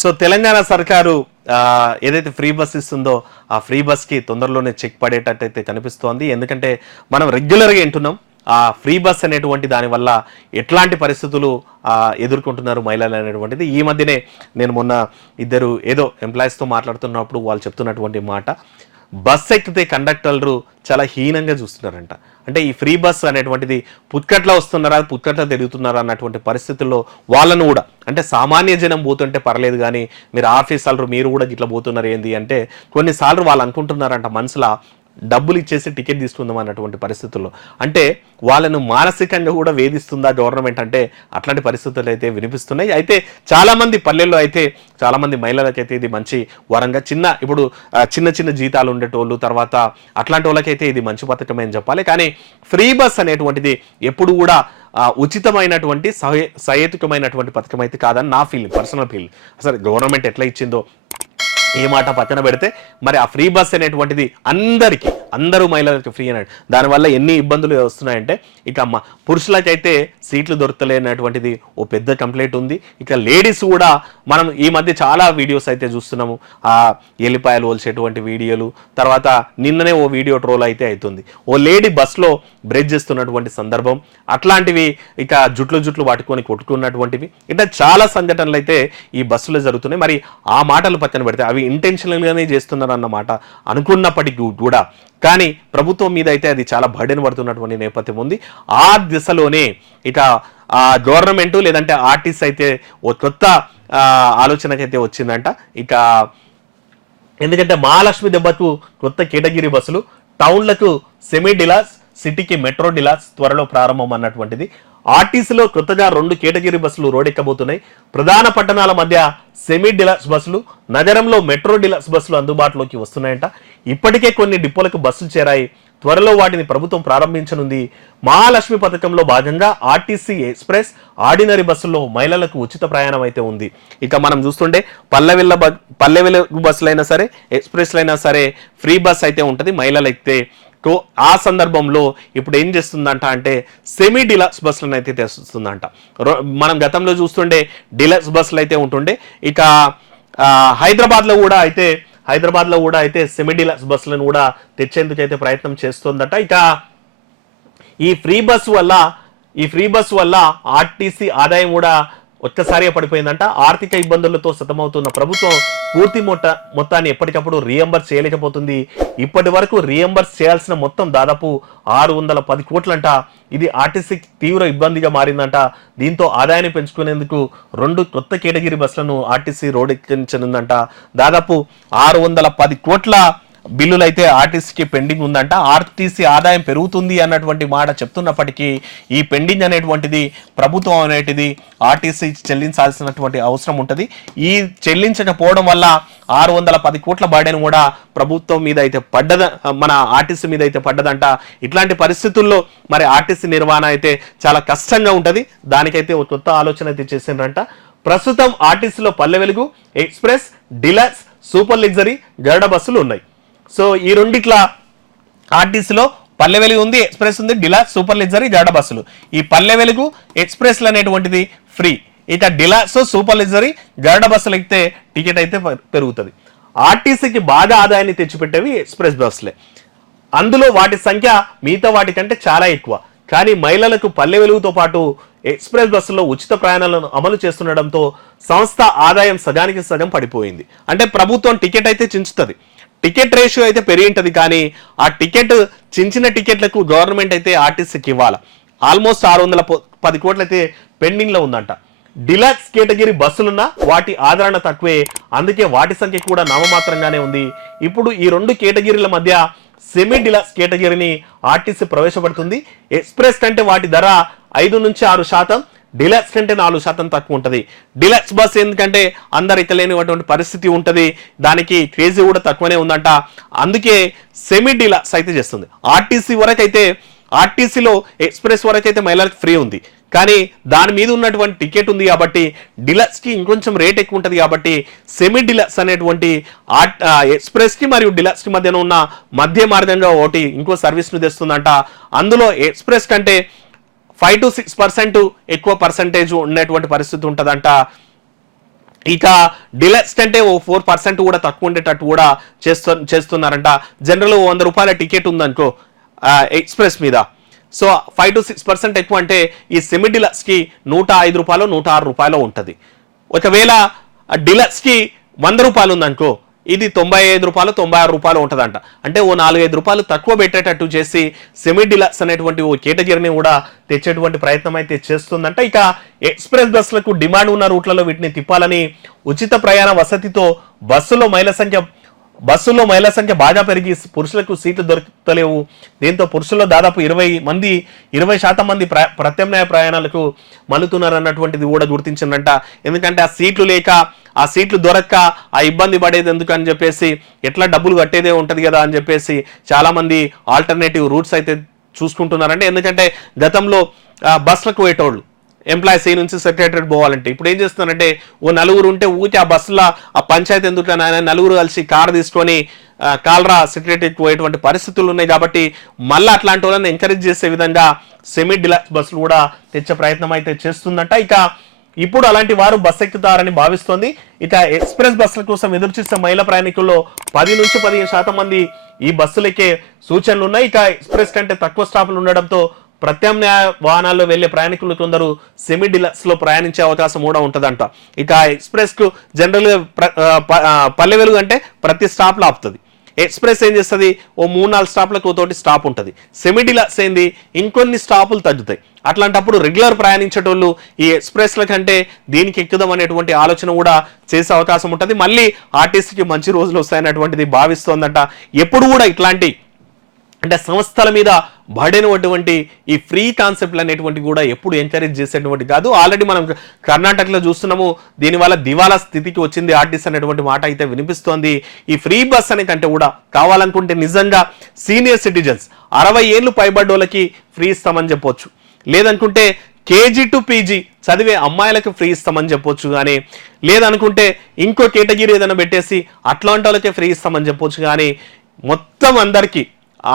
So Telangana సర్కారు ఏదైతే free bus ఇస్తుందో ఆ ఫ్రీ బస్కి తొందరలోనే చెక్ పడేటట్టయితే కనిపిస్తోంది. ఎందుకంటే మనం రెగ్యులర్గా వింటున్నాం ఆ ఫ్రీ బస్ అనేటువంటి దానివల్ల ఎట్లాంటి పరిస్థితులు ఎదుర్కొంటున్నారు మహిళలు అనేటువంటిది. ఈ మధ్యనే నేను మొన్న ఇద్దరు ఏదో ఎంప్లాయీస్తో మాట్లాడుతున్నప్పుడు వాళ్ళు చెప్తున్నటువంటి మాట బస్ ఎక్కితే కండక్టర్లు చాలా హీనంగా చూస్తున్నారంట. అంటే ఈ ఫ్రీ బస్ అనేటువంటిది పుత్కట్లో వస్తున్నారా పుత్కట్ల తిరుగుతున్నారా అన్నటువంటి పరిస్థితుల్లో వాళ్ళను కూడా అంటే సామాన్య జనం పోతుంటే పర్లేదు కానీ మీరు ఆఫీసర్లు మీరు కూడా ఇట్లా పోతున్నారు ఏంది అంటే కొన్నిసార్లు వాళ్ళు అనుకుంటున్నారంట మనసులో డబ్బులు ఇచ్చేసి టికెట్ తీసుకుందాం అన్నటువంటి పరిస్థితుల్లో. అంటే వాళ్ళను మానసికంగా కూడా వేధిస్తుందా గవర్నమెంట్ అంటే అట్లాంటి పరిస్థితులు అయితే వినిపిస్తున్నాయి. అయితే చాలామంది పల్లెల్లో అయితే చాలామంది మహిళలకైతే ఇది మంచి వరంగా చిన్న ఇప్పుడు చిన్న చిన్న జీతాలు ఉండేటోళ్ళు తర్వాత అట్లాంటి వాళ్ళకైతే ఇది మంచి పథకమే అని చెప్పాలి. కానీ ఫ్రీ బస్ అనేటువంటిది ఎప్పుడు కూడా ఉచితమైనటువంటి సహే సహేతుకమైనటువంటి పథకం అయితే కాదని నా ఫీలింగ్ పర్సనల్ ఫీలింగ్. అసలు గవర్నమెంట్ ఎట్లా ఇచ్చిందో ఏ మాట పక్కన పెడితే మరి ఆ ఫ్రీ బస్ అనేటువంటిది అందరికీ అందరూ మహిళలకు ఫ్రీ అన్నాడు. దానివల్ల ఎన్ని ఇబ్బందులు వస్తున్నాయంటే ఇక మా పురుషులకైతే సీట్లు దొరకలేనటువంటిది ఓ పెద్ద కంప్లైంట్ ఉంది. ఇక లేడీస్ కూడా మనం ఈ మధ్య చాలా వీడియోస్ అయితే చూస్తున్నాము. ఆ ఎల్లిపాయలు ఓల్చేటువంటి వీడియోలు తర్వాత నిన్ననే ఓ వీడియో ట్రోల్ అయితే అవుతుంది. ఓ లేడీ బస్లో బ్రేక్ చేస్తున్నటువంటి సందర్భం అట్లాంటివి ఇక జుట్లు జుట్లు పట్టుకొని కొట్టుకున్నటువంటివి ఇట్లా చాలా సంఘటనలు అయితే ఈ బస్సులో జరుగుతున్నాయి. మరి ఆ మాటలు పక్కన పెడితే అవి ఇంటెన్షనల్గానే చేస్తున్నారు అన్నమాట అనుకున్నప్పటికీ కూడా కానీ ప్రభుత్వం మీద అయితే అది చాలా బర్డెన్ పడుతున్నటువంటి నేపథ్యం ఉంది. ఆ దిశలోనే ఇక ఆ గవర్నమెంట్ లేదంటే ఆర్టిస్ట్ అయితే ఓ కొత్త ఆలోచనకైతే వచ్చిందంట. ఇక ఎందుకంటే మహాలక్ష్మి దెబ్బకు కొత్త కేటగిరీ బస్సులు టౌన్లకు సెమీ డిలాస్ సిటీకి మెట్రో డిలాస్ త్వరలో ప్రారంభం అన్నటువంటిది. ఆర్టీసీలో కొత్తగా రెండు కేటగిరీ బస్సులు రోడెక్కబోతున్నాయి. ప్రధాన పట్టణాల మధ్య సెమీ డిలాక్స్ బస్సులు నగరంలో మెట్రో డిలాక్స్ బస్సులు అందుబాటులోకి వస్తున్నాయంట. ఇప్పటికే కొన్ని డిపోలకు బస్సులు చేరాయి. త్వరలో వాటిని ప్రభుత్వం ప్రారంభించనుంది. మహాలక్ష్మి పథకంలో భాగంగా ఆర్టీసీ ఎక్స్ప్రెస్ ఆర్డినరీ బస్సుల్లో మహిళలకు ఉచిత ప్రయాణం అయితే ఉంది. ఇక మనం చూస్తుంటే పల్లెవిల్ల బ పల్లెవిల్ల బస్సులైనా సరే ఎక్స్ప్రెస్లైనా సరే ఫ్రీ బస్ అయితే ఉంటుంది మహిళలైతే. సో ఆ సందర్భంలో ఇప్పుడు ఏం చేస్తుందంట అంటే సెమీ డిలక్స్ బస్సులను అయితే తెస్తుందంట. రో- మనం గతంలో చూస్తుండే డిలక్స్ బస్సులు అయితే ఉంటుండే. ఇక హైదరాబాద్లో కూడా అయితే హైదరాబాద్లో కూడా అయితే సెమీ డిలక్స్ బస్సులను కూడా తెచ్చేందుకు అయితే ప్రయత్నం చేస్తుందట. ఇక ఈ ఫ్రీ బస్ వల్ల ఈ ఫ్రీ బస్ వల్ల ఆర్టీసీ ఆదాయం కూడా ఒక్కసారిగా పడిపోయిందంట. ఆర్థిక ఇబ్బందులతో సతమవుతున్న ప్రభుత్వం పూర్తి మొట్ట మొత్తాన్ని ఎప్పటికప్పుడు రీఎంబర్స్ చేయలేకపోతుంది. ఇప్పటి వరకు రీఎంబర్స్ చేయాల్సిన మొత్తం దాదాపు ఆరు వందల పది కోట్లంట. ఇది ఆర్టీసీకి తీవ్ర ఇబ్బందిగా మారిందంట. దీంతో ఆదాయాన్ని పెంచుకునేందుకు రెండు కొత్త కేటగిరీ బస్సులను ఆర్టీసీ రోడ్ ఎక్కించనుందంట. దాదాపు ఆరు వందల పది కోట్ల బిల్లులు అయితే ఆర్టీసీకి పెండింగ్ ఉందంట. ఆర్టీసీ ఆదాయం పెరుగుతుంది అన్నటువంటి మాట చెప్తున్నప్పటికీ ఈ పెండింగ్ అనేటువంటిది ప్రభుత్వం అనేటిది ఆర్టీసీ చెల్లించాల్సినటువంటి అవసరం ఉంటుంది. ఈ చెల్లించకపోవడం వల్ల ఆరు వందల పది కోట్ల బాడెను కూడా ప్రభుత్వం మీద అయితే పడ్డద మన ఆర్టీసీ మీద అయితే పడ్డదంట. ఇట్లాంటి పరిస్థితుల్లో మరి ఆర్టీసీ నిర్వహణ అయితే చాలా కష్టంగా ఉంటుంది. దానికైతే ఒక కొత్త ఆలోచన అయితే చేసిండ్రంట. ప్రస్తుతం ఆర్టీసీలో Palle Velugu express deluxe super luxury Garuda బస్సులు ఉన్నాయి. సో ఈ రెండిట్లా ఆర్టీసీలో పల్లె వెలుగు ఉంది ఎక్స్ప్రెస్ ఉంది డిలాక్స్ సూపర్ లగ్జరీ జాడ బస్సులు. ఈ పల్లె వెలుగు ఎక్స్ప్రెస్లు అనేటువంటిది ఫ్రీ. ఇక డిలాక్స్ సూపర్ లగ్జరీ జాడ బస్సులు ఎక్కితే టికెట్ అయితే పె- పెరుగుతుంది. ఆర్టీసీకి బాగా ఆదాయాన్ని తెచ్చిపెట్టేవి ఎక్స్ప్రెస్ బస్సులే. అందులో వాటి సంఖ్య మిగతా వాటికంటే చాలా ఎక్కువ. కానీ మహిళలకు పల్లె వెలుగుతో పాటు ఎక్స్ప్రెస్ బస్సులో ఉచిత ప్రయాణాలను అమలు చేస్తుండడంతో సంస్థ ఆదాయం సగానికి సగం పడిపోయింది. అంటే ప్రభుత్వం టికెట్ అయితే చించుతుంది. టికెట్ రేషియో అయితే పెరిగి ఉంటుంది కానీ ఆ టికెట్ చిన్న చిన్న టికెట్లకు గవర్నమెంట్ అయితే ఆర్టీసీకి ఇవ్వాలి. ఆల్మోస్ట్ ఆరు వందల పది కోట్లు అయితే పెండింగ్లో ఉందంట. డిలాక్స్ కేటగిరీ బస్సులున్నా వాటి ఆదరణ తక్కువే అందుకే వాటి సంఖ్య కూడా నామమాత్రంగానే ఉంది. ఇప్పుడు ఈ రెండు కేటగిరీల మధ్య సెమీ డిలాక్స్ కేటగిరీని ఆర్టీసీ ప్రవేశపెడుతుంది. ఎక్స్ప్రెస్ కంటే వాటి ధర ఐదు నుంచి ఆరు శాతం డిలక్స్ కంటే నాలుగు శాతం తక్కువ ఉంటుంది. డిలక్స్ బస్ ఎందుకంటే అందరు ఎక్కలేనిటువంటి పరిస్థితి ఉంటుంది. దానికి క్రేజీ కూడా తక్కువనే ఉందంట. అందుకే సెమీ డిలక్స్ అయితే చేస్తుంది. ఆర్టీసీ వరకు అయితే ఆర్టీసీలో ఎక్స్ప్రెస్ వరకు అయితే మహిళలకు ఫ్రీ ఉంది. కానీ దాని మీద ఉన్నటువంటి టికెట్ ఉంది కాబట్టి డిలక్స్కి ఇంకొంచెం రేట్ ఎక్కువ ఉంటుంది కాబట్టి సెమీ డిలక్స్ అనేటువంటి ఆర్ట్ ఎక్స్ప్రెస్కి మరియు డిలక్స్కి మధ్యన ఉన్న మధ్య మార్గంగా ఒకటి ఇంకో సర్వీస్ను తెస్తుందంట. అందులో ఎక్స్ప్రెస్ కంటే ఫైవ్ టు సిక్స్ పర్సెంట్ ఎక్కువ పర్సంటేజ్ ఉన్నటువంటి పరిస్థితి ఉంటుందంట. ఇక డిలక్స్ కంటే ఓ ఫోర్ పర్సెంట్ కూడా తక్కువ ఉండేటట్టు కూడా చేస్తు చేస్తున్నారంట. జనరల్ వంద రూపాయల టికెట్ ఉందనుకో ఎక్స్ప్రెస్ మీద. So five to six percent ఎక్కువ అంటే ఈ సెమీ డిలక్స్కి నూట ఐదు రూపాయలు నూట ఆరు రూపాయలు ఉంటుంది. ఒకవేళ డిలక్స్కి వంద రూపాయలు ఉందనుకో ఇది తొంభై ఐదు రూపాయలు తొంభై ఆరు రూపాయలు ఉంటుందంట. అంటే ఓ నాలుగైదు రూపాయలు తక్కువ పెట్టేటట్టు చేసి సెమీ డిలక్స్ అనేటువంటి ఓ కేటగిరీని కూడా తెచ్చేటువంటి ప్రయత్నం అయితే చేస్తుందంట. ఇక ఎక్స్ప్రెస్ బస్సులకు డిమాండ్ ఉన్న రూట్లలో వీటిని తిప్పాలని ఉచిత ప్రయాణ వసతితో బస్సులో మైల సంఖ్య బస్సుల్లో మహిళల సంఖ్య బాగా పెరిగి పురుషులకు సీట్లు దొరుకుతలేవు. దీంతో పురుషుల్లో దాదాపు ఇరవై మంది ఇరవై శాతం మంది ప్ర ప్రత్యామ్నాయ ప్రయాణాలకు మలుతున్నారన్నటువంటిది కూడా గుర్తించిందంట. ఎందుకంటే ఆ సీట్లు లేక ఆ సీట్లు దొరక్క ఆ ఇబ్బంది పడేది ఎందుకని చెప్పేసి ఎట్లా డబ్బులు కట్టేదే ఉంటుంది కదా అని చెప్పేసి చాలామంది ఆల్టర్నేటివ్ రూట్స్ అయితే చూసుకుంటున్నారంటే ఎందుకంటే గతంలో ఆ, బస్సులకు పోయేటోళ్ళు ఎంప్లాయీస్ ఏ నుంచి సెక్రటరేట్ పోవాలంటే. ఇప్పుడు ఏం చేస్తున్నారంటే ఓ నలుగురు ఉంటే ఊకే ఆ బస్సులో ఆ పంచాయతీ ఎందుకు నలుగురు కలిసి కారు తీసుకొని కాలరా సెక్రటరేట్ పోయేటువంటి పరిస్థితులు ఉన్నాయి కాబట్టి మళ్ళీ అట్లాంటి వాళ్ళని ఎంకరేజ్ చేసే విధంగా సెమీ డిలాక్స్ బస్సులు కూడా తెచ్చే ప్రయత్నం అయితే చేస్తుందంట. ఇక ఇప్పుడు అలాంటి వారు బస్ ఎక్కుతారని భావిస్తోంది. ఇక ఎక్స్ప్రెస్ బస్సుల కోసం ఎదురు చూసే మహిళా ప్రయాణికుల్లో పది నుంచి పదిహేను శాతం మంది ఈ బస్సులకే సూచనలు ఉన్నాయి. ఇక ఎక్స్ప్రెస్ కంటే తక్కువ స్టాపులు ఉండడంతో ప్రత్యామ్నాయ వాహనాల్లో వెళ్ళే ప్రయాణికులు కొందరు సెమీ డిలక్స్లో ప్రయాణించే అవకాశం కూడా ఉంటదంట. ఇక ఎక్స్ప్రెస్కు జనరల్ ప్ర- ప- పల్లె వెలుగు అంటే ప్రతి స్టాప్లో ఆపుతుంది. ఎక్స్ప్రెస్ ఏం చేస్తుంది? ఓ మూడు నాలుగు స్టాప్లకు తోటి స్టాప్ ఉంటుంది. సెమీ డిలక్స్ ఏంది? ఇంకొన్ని స్టాపులు తగ్గుతాయి. అట్లాంటప్పుడు రెగ్యులర్ ప్రయాణించేటోళ్ళు ఈ ఎక్స్ప్రెస్ల కంటే దీనికి ఎక్కుదాం అనేటువంటి ఆలోచన కూడా చేసే అవకాశం ఉంటుంది. మళ్ళీ ఆర్టీసీకి మంచి రోజులు వస్తాయనేటువంటిది భావిస్తోందంట. ఎప్పుడు కూడా ఇట్లాంటి అంటే సంస్థల మీద పడినటువంటి ఈ ఫ్రీ కాన్సెప్ట్లు అనేటువంటి కూడా ఎప్పుడు ఎంకరేజ్ చేసేటువంటి కాదు. ఆల్రెడీ మనం కర్ణాటకలో చూస్తున్నాము దీనివల్ల దివాలా స్థితికి వచ్చింది ఆర్టిస్ట్ అనేటువంటి మాట అయితే వినిపిస్తోంది. ఈ ఫ్రీ బస్ అనే కంటే కూడా కావాలనుకుంటే నిజంగా సీనియర్ సిటిజన్స్ అరవై ఏళ్ళు పైబడ్డోళ్ళకి ఫ్రీ ఇస్తామని చెప్పొచ్చు. లేదనుకుంటే కేజీ టు పీజీ చదివే అమ్మాయిలకు ఫ్రీ ఇస్తామని చెప్పొచ్చు కానీ లేదనుకుంటే ఇంకో కేటగిరీ ఏదైనా పెట్టేసి అట్లాంటి వాళ్ళకే ఫ్రీ ఇస్తామని చెప్పొచ్చు కానీ మొత్తం అందరికీ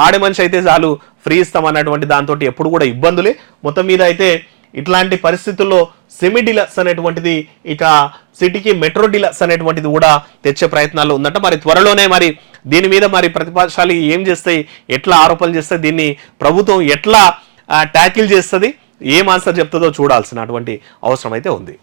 ఆడ మనిషి అయితే చాలు ఫ్రీ ఇస్తామన్నటువంటి దాంతో ఎప్పుడు కూడా ఇబ్బందులే. మొత్తం మీద అయితే ఇట్లాంటి పరిస్థితుల్లో సెమీ డిలక్స్ అనేటువంటిది ఇక సిటీకి మెట్రో డిలక్స్ అనేటువంటిది కూడా తెచ్చే ప్రయత్నాలు ఉందంట. మరి త్వరలోనే మరి దీని మీద మరి ప్రతిపక్షాలు ఏం చేస్తాయి? ఎట్లా ఆరోపణలు చేస్తాయి? దీన్ని ప్రభుత్వం ఎట్లా ట్యాకిల్ చేస్తుంది? ఏం ఆన్సర్ చెప్తుందో చూడాల్సినటువంటి అవసరం అయితే ఉంది.